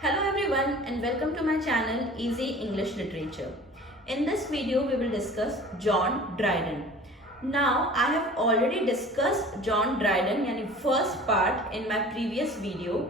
Hello everyone and welcome to my channel Easy English Literature. In this video we will discuss John Dryden. Now I have already discussed John Dryden यानी first part in my previous video.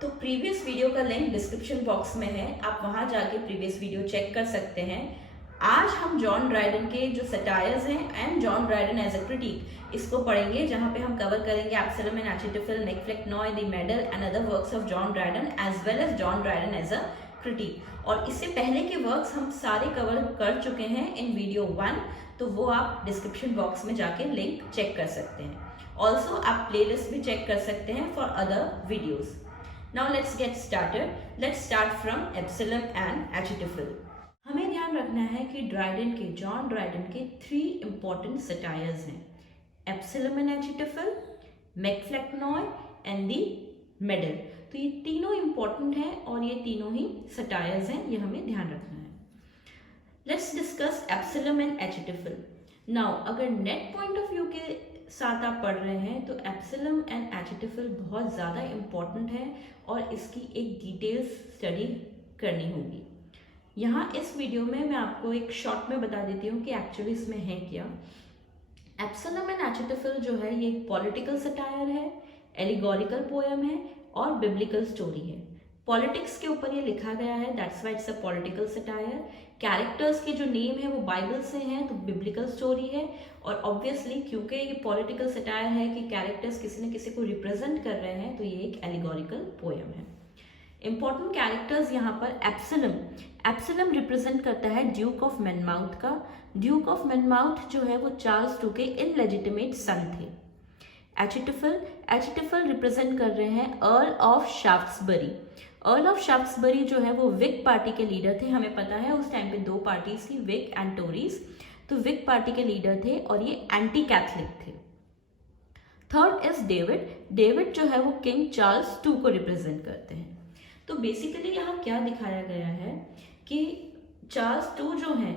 तो previous video का link description box में है, आप वहाँ जाके previous video check कर सकते हैं. आज हम जॉन ड्राइडन के जो सटायर्स हैं and John Dryden as a critic इसको पढ़ेंगे, जहाँ पे हम कवर करेंगे Absalom and Achitophel, MacFlecknoe, the Medal and other works of John Dryden as well as John Dryden as a critic. और इससे पहले के वर्क्स हम सारे कवर कर चुके हैं इन वीडियो 1, तो वो आप डिस्क्रिप्शन बॉक्स में जाके लिंक चेक कर सकते हैं. ऑल्सो आप प्लेलिस्ट भी चेक कर सकते हैं for other videos. Now let's get started. Let's start from Absalom and Achitophel. हमें ध्यान रखना है कि जॉन ड्राइडन के 3 इंपॉर्टेंट सटायर्स हैं, Absalom and Achitophel, MacFlecknoe and the Medal. तो ये तीनों इंपॉर्टेंट हैं और ये तीनों ही सटायर्स हैं, ये हमें ध्यान रखना है. Let's discuss Absalom and Achitophel. Now अगर नेट पॉइंट ऑफ व्यू के साथ आप पढ़ रहे हैं तो एब्सलम एंड एचिटोफिल बहुत ज़्यादा इंपॉर्टेंट है और इसकी एक डिटेल्स स्टडी करनी होगी. यहाँ इस वीडियो में मैं आपको एक शॉर्ट में बता देती हूँ कि एक्चुअली इसमें है क्या. एब्सलम एंड एचिटोफिल जो है ये एक पॉलिटिकल सटायर है, एलिगोरिकल पोएम है और बिब्लिकल स्टोरी है. पॉलिटिक्स के ऊपर ये लिखा गया है, that's why it's a political satire. Characters के जो नेम है वो बाइबल से हैं, तो बिब्लिकल स्टोरी है. और ऑब्वियसली क्योंकि ये पॉलिटिकल सटायर है कि कैरेक्टर्स किसी न किसी को रिप्रेजेंट कर रहे हैं, तो ये एक एलिगोरिकल पोएम है. इंपॉर्टेंट कैरेक्टर्स यहाँ पर एब्सलम रिप्रेजेंट करता है ड्यूक ऑफ मेनमाउथ का. ड्यूक ऑफ मेनमाउथ जो है वो चार्ल्स II के इनलेजिटिमेट सन थे. एचिटोफिल रिप्रेजेंट कर रहे हैं अर्ल ऑफ शाफ्ट्सबरी. अर्ल ऑफ शाफ्ट्सबरी जो है वो विग पार्टी के लीडर थे. हमें पता है उस टाइम पे 2 पार्टीज थी, विग एंड टोरीज. तो विग पार्टी के लीडर थे और ये एंटी कैथलिक थे. थर्ड इज डेविड जो है वो किंग चार्ल्स II को रिप्रेजेंट करते हैं. तो बेसिकली यहाँ क्या दिखाया गया है कि चार्ल्स II जो हैं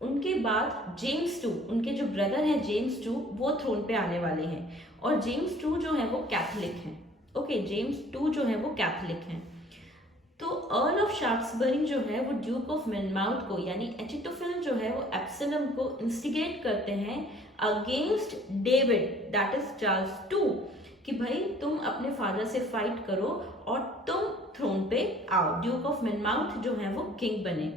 उनके बाद जेम्स II, उनके जो ब्रदर हैं जेम्स II, वो थ्रोन पे आने वाले हैं. और जेम्स II जो है वो कैथलिक हैं. ओके, जेम्स II जो है वो कैथलिक हैं. तो अर्ल ऑफ शाफ्ट्सबरी जो है वो ड्यूक ऑफ मेनमाउथ को यानी एचिटोफिल जो है वो एब्सलम को इंस्टिगेट करते हैं against David, that is Charles II, कि भाई तुम अपने फादर से फाइट करो और तुम थ्रोन पे आओ. ड्यूक ऑफ मेनमाउथ जो है वो किंग बने.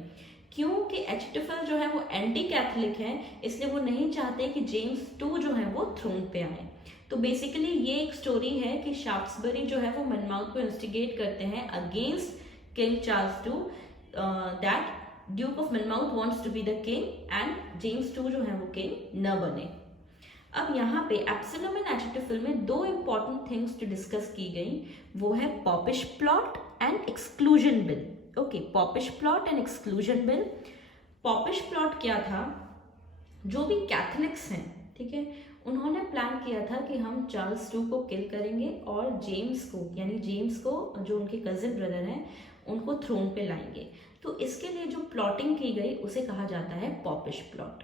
क्योंकि एचिटोफिल जो है वो एंटी कैथलिक हैं, इसलिए वो नहीं चाहते कि जेम्स II जो है वो थ्रोन पे आए. तो बेसिकली ये एक स्टोरी है कि शाफ्ट्सबरी जो है वो मेनमाउथ को इंस्टिगेट करते हैं against King Charles II, that Duke of Monmouth wants to be the king and James II जो है वो किंग न बने. अब यहाँ पे एब्सलम एंड एचिटोफिल में 2 इंपॉर्टेंट थिंग्स जो डिस्कस की गई वो है poppish plot and exclusion bill. Okay, poppish plot and exclusion bill. Poppish plot क्या था, जो भी कैथलिक्स हैं, ठीक है, उन्होंने प्लान किया था कि हम चार्ल्स II को किल करेंगे और जेम्स को जो उनके कजिन ब्रदर हैं उनको थ्रोन पे लाएंगे. तो इसके लिए जो प्लॉटिंग की गई उसे कहा जाता है पॉपिश प्लॉट.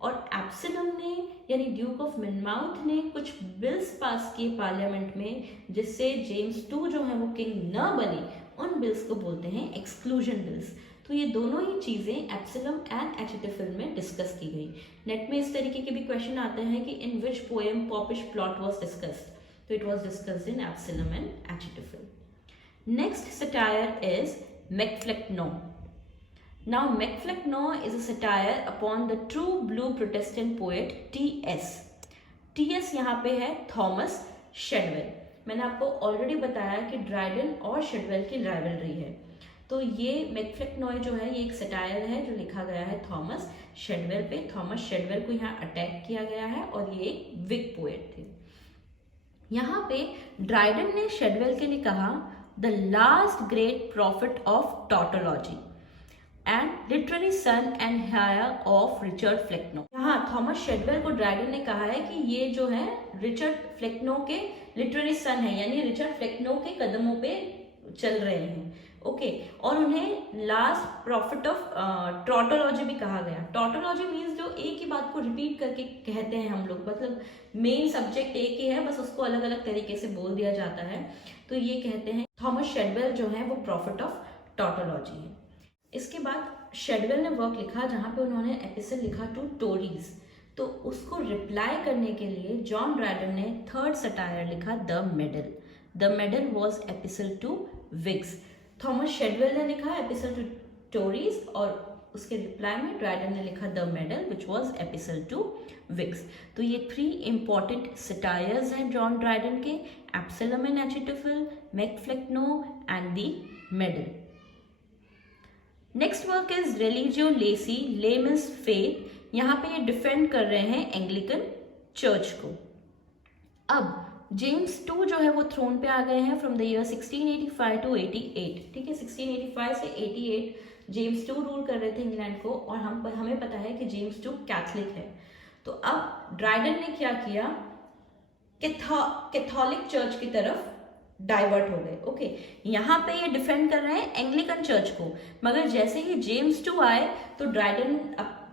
और एब्सलम ने यानी ड्यूक ऑफ मेनमाउथ ने कुछ बिल्स पास किए पार्लियामेंट में जिससे जेम्स II जो है वो किंग न बने. उन बिल्स को बोलते हैं एक्सक्लूजन बिल्स. तो ये दोनों ही चीज़ें एब्सलम एंड एचिटोफिल में डिस्कस की गई. नेट में इस तरीके के भी क्वेश्चन आते हैं कि in which poem popish plot was discussed. तो it was discussed in Absalom and Achitophel. Next satire is MacFlecknoe. Now, Macflecknoe is a satire upon the true blue Protestant poet T.S. T.S. यहाँ पे है Thomas शेडवेल. मैंने आपको already बताया कि Dryden और शेडवेल की राइवलरी है. तो ये मैकफ्लेक्नॉय जो है ये एक सटायर है जो लिखा गया है थॉमस शेडवेल पे. थॉमस शेडवेल को यहाँ अटैक किया गया है और ये एक विग पोएट थे. यहाँ पे ड्राइडन ने शेडवेल के लिए कहा the last great prophet of tautology and literary son and heir of Richard Flecknoe. यहाँ थॉमस शेडवेल को ड्राइडन ने कहा है कि ये जो है रिचर्ड फ्लेक्नो के लिटरेरी सन है, यानी रिचर्ड फ्लेक्नो के कदमों पे चल रहे हैं. ओके और उन्हें लास्ट प्रॉफिट ऑफ टॉटोलॉजी भी कहा गया। टॉटोलॉजी मीन्स जो एक ही बात को रिपीट करके कहते हैं हम लोग, मतलब मेन सब्जेक्ट एक ही है, बस उसको अलग अलग तरीके से बोल दिया जाता है, तो ये कहते हैं। थॉमस शेडवेल जो है वो प्रॉफिट ऑफ टॉटोलॉजी है। इसके बाद शेडवेल ने वर्क लिखा जहाँ पे उन्होंने एपिसोड लिखा टू टोरीज, तो उसको रिप्लाई करने के लिए जॉन ड्राइडन ने थर्ड सटायर लिखा the Medal. The Medal was episode to Whigs. Thomas Shadwell ने लिखा एपिसोड टू टोरीज और उसके रिप्लाई में ड्राइडन ने लिखा the Medal which was episode to Whigs. तो ये 3 इंपॉर्टेंट सटायर्स हैं जॉन ड्राइडन के, Absalom and Achitophel, MacFlecknoe and the Medal. Next work is Religio Laici, Layman's faith. यहाँ पे ये डिफेंड कर रहे हैं एंग्लिकन चर्च को। अब जेम्स 2 जो है वो थ्रोन पे आ गए हैं फ्रॉम द ईयर 1685 टू 88। ठीक है, 1685 से 88 जेम्स 2 रूल कर रहे थे इंग्लैंड को, और हमें पता है कि जेम्स 2 कैथलिक है। तो अब ड्राइडन ने क्या किया, कैथोलिक चर्च की तरफ डाइवर्ट हो गए। ओके, यहाँ पे ये डिफेंड कर रहे हैं एंग्लिकन चर्च को, मगर जैसे ही जेम्स 2 आए तो ड्राइडन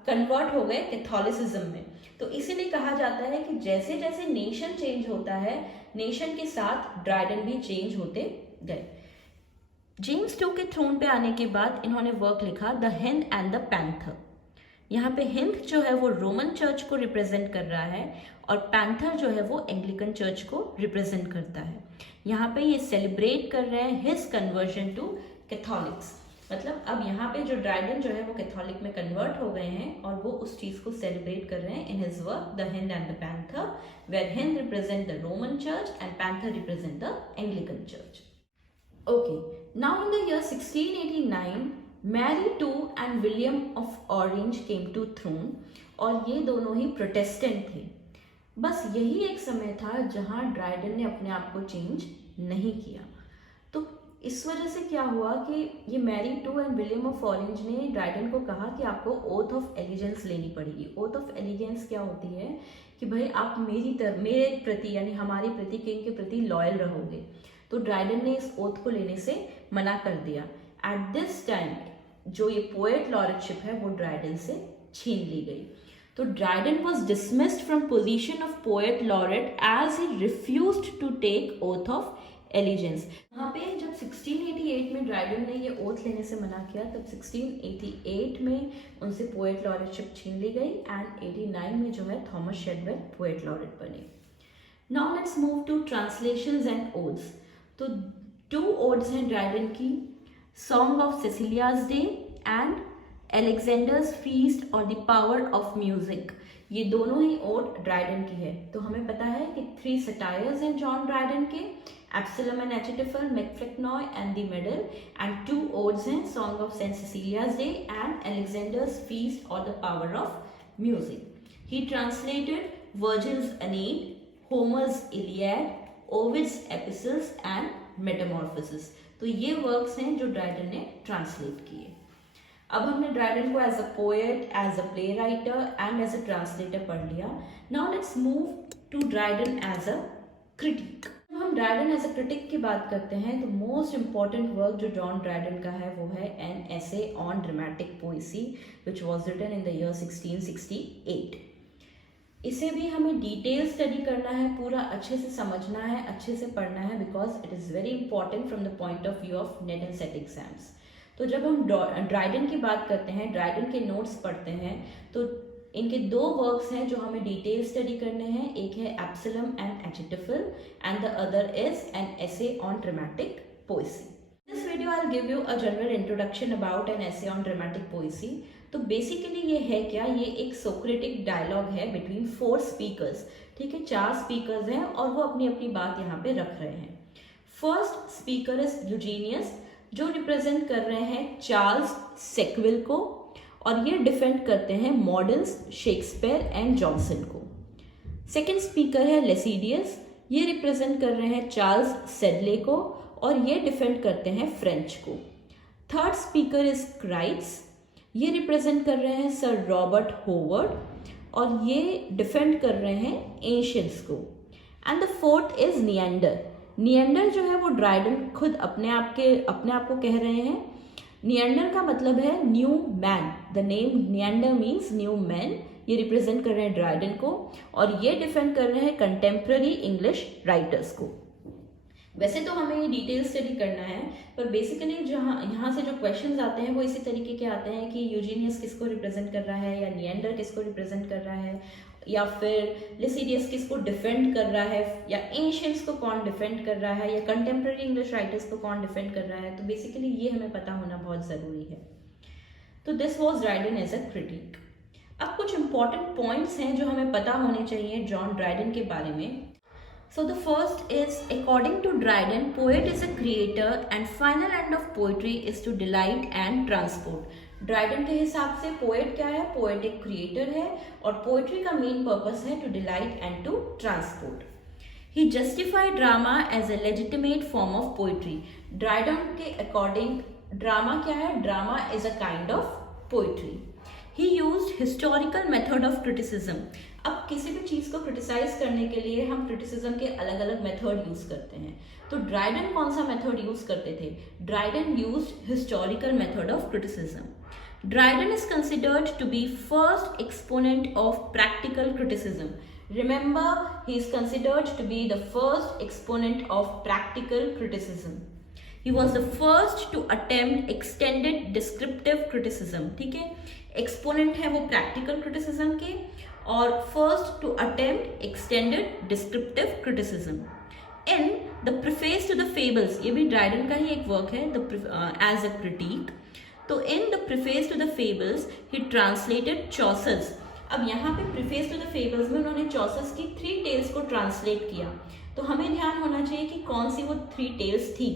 कन्वर्ट हो गए कैथोलिसिज्म में। तो इसीलिए कहा जाता है कि जैसे जैसे नेशन चेंज होता है, नेशन के साथ ड्राइडन भी चेंज होते गए। जेम्स 2 के थ्रोन पे आने के बाद इन्होंने वर्क लिखा the hind and the panther. यहाँ पे हिंद जो है वो रोमन चर्च को रिप्रेजेंट कर रहा है और पैंथर जो है वो एंग्लिकन चर्च को रिप्रेजेंट करता है। यहाँ पे ये सेलिब्रेट कर रहे हैं हिज कन्वर्जन टू कैथोलिक्स, मतलब अब यहाँ पे जो ड्राइडन जो है वो कैथोलिक में कन्वर्ट हो गए हैं और वो उस चीज को सेलिब्रेट कर रहे हैं in his work the hind and the panther, where hind represent the Roman church and panther represent the Anglican church. Okay, now in the year 1689 Mary 2 and William of Orange came to throne, और ये दोनों ही Protestant थे। बस यही एक समय था जहाँ ड्राइडन ने अपने आप को चेंज नहीं किया। तो इस वजह से क्या हुआ कि ये Mary 2 and William of Orange ने ड्राइडन को कहा कि आपको ओथ ऑफ एलिजेंस लेनी पड़ेगी। ओथ ऑफ एलिजेंस क्या होती है कि भाई आप मेरे प्रति यानी हमारे प्रति, किंग के प्रति लॉयल रहोगे। तो ड्राइडन ने इस ओथ को लेने से मना कर दिया। एट दिस टाइम जो ये पोएट लॉरेटशिप है वो ड्राइडन से छीन ली गई। तो Dryden was dismissed from position of poet laureate as he refused to take oath of allegiance. यहाँ पे जब 1688 में ड्राइडन ने ये ओथ लेने से मना किया, तब 1688 में उनसे पोएट लॉरेटशिप छीन ली गई एंड 89 में जो है थॉमस शेडवेल पोएट लॉरेट बने। Now let's move to translations and odes. तो 2 ओड्स हैं ड्राइडन की, Song of Cecilia's Day and Alexander's Feast और द पावर ऑफ म्यूजिक। ये दोनों ही ओड ड्राइडन की है। तो हमें पता है कि 3 सटायर्स हैं जॉन ड्राइडन के, Absalom and Achitophel, MacFlecknoe and the Medal, and 2 odes हैं, Song of Saint Cecilia's Day and Alexander's Feast और the Power of Music. He translated Virgil's Aeneid, Homer's Iliad, Ovid's Epistles and Metamorphosis. तो ये works हैं जो Dryden ने translate किए। अब हमने ड्राइडन को as a poet, as a play writer and as a translator पढ़ लिया। Now let's move to Dryden as a critic. जब हम ड्राइडन एज अ क्रिटिक की बात करते हैं तो मोस्ट इंपॉर्टेंट वर्क जो जॉन ड्राइडन का है वो है an essay on dramatic poesy which was written in the year 1668। इसे भी हमें डिटेल स्टडी करना है, पूरा अच्छे से समझना है, अच्छे से पढ़ना है, because it is very important from the point of view of net and set exams. तो जब हम ड्राइडन की बात करते हैं, ड्राइडन के नोट्स पढ़ते हैं, तो इनके 2 वर्क्स हैं जो हमें डिटेल स्टडी करने हैं। एक है Absalom and Achitophel and the other is an essay on dramatic Poaceae. This video I will give you a general introduction about an essay on dramatic Poaceae. तो बेसिकली ये है क्या, ये एक सोक्रेटिक डायलॉग है बिटवीन 4 स्पीकर्स। ठीक है, 4 speakers हैं और वो अपनी अपनी बात यहाँ पे रख रहे हैं। फर्स्ट स्पीकर इज यूजीनियस, जो रिप्रेजेंट कर रहे हैं चार्ल्स सेक्विल को, और ये डिफेंड करते हैं मॉडर्न्स शेक्सपियर एंड जॉनसन को। सेकेंड स्पीकर है लेसिडियस, ये रिप्रेजेंट कर रहे हैं चार्ल्स सेडले को, और ये डिफेंड करते हैं फ्रेंच को। थर्ड स्पीकर इज क्राइट्स, ये रिप्रेजेंट कर रहे हैं सर रॉबर्ट होवर्ड, और ये डिफेंड कर रहे हैं एंशियंट्स को। And the fourth is Neander, Neander जो है वो ड्राइडन खुद अपने आप को कह रहे हैं। निएंडर का मतलब है new man, the name Neander means new man. ये रिप्रेजेंट कर रहे हैं ड्राइडन को और ये डिफेंड कर रहे हैं कंटेम्प्रेरी इंग्लिश राइटर्स को। वैसे तो हमें ये डिटेल स्टडी करना है, पर बेसिकली यहाँ से जो क्वेश्चंस आते हैं वो इसी तरीके के आते हैं कि यूजीनियस किसको रिप्रेजेंट कर रहा है, या निएंडर किसको रिप्रेजेंट कर रहा है, या फिर लिसिडियस किसको डिफेंड कर रहा है, या एंशियंट्स को कौन डिफेंड कर रहा है, या कंटेम्प्रेरी इंग्लिश राइटर्स को कौन डिफेंड कर रहा है। तो बेसिकली ये हमें पता होना बहुत ज़रूरी है। तो this was Dryden as a critic. अब कुछ इंपॉर्टेंट पॉइंट्स हैं जो हमें पता होने चाहिए जॉन ड्राइडन के बारे में। So the first is, according to Dryden, poet is a creator and final end of poetry is to delight and transport. Dryden के हिसाब से पोएट क्या है? पोएट एक क्रिएटर है और पोएट्री का मेन पर्पस है to delight and to transport. He justified drama as a legitimate form of poetry. Dryden के अकॉर्डिंग ड्रामा क्या है? Drama is a kind of poetry. He used historical method of criticism. अब किसी भी चीज़ को criticise करने के लिए हम क्रिटिसिज्म के अलग अलग मेथड यूज करते हैं। तो ड्राइडन कौन सा मेथड यूज करते थे? Dryden used historical method of criticism. Dryden is considered to be first exponent of practical criticism. Remember, he is considered to be the first exponent of practical criticism. He was the first to attempt extended descriptive criticism। ठीक है, exponent है वो practical criticism के, और first to attempt extended descriptive criticism. In the preface to the fables, ये भी Dryden का ही एक वर्क है, एज अ क्रिटिक। तो in the preface to the Fables he translated Chaucer's. अब यहाँ पे प्रीफेस टू द फेबल्स में उन्होंने चॉसर्स की 3 टेल्स को ट्रांसलेट किया। तो हमें ध्यान होना चाहिए कि कौन सी वो 3 टेल्स थी।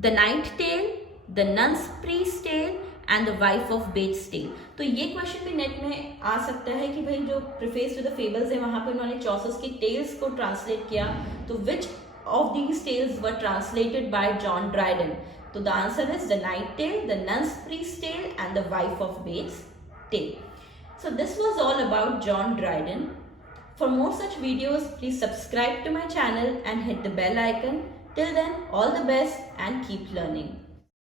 The night tell, the nuns priest tell and the wife of Bath's tale. तो ये क्वेश्चन भी नेट में आ सकता है कि भाई जो प्रीफेस टू द फेबल्स है वहां पे उन्होंने चॉसर्स की टेल्स को ट्रांसलेट किया, तो which of these tales were translated by John Dryden? तो the answer is the night tell, the nuns priest tell and the wife of Bath's Tale. So this was all about John Dryden. For more such videos, please subscribe to my channel and hit the bell icon. Till then, all the best and keep learning.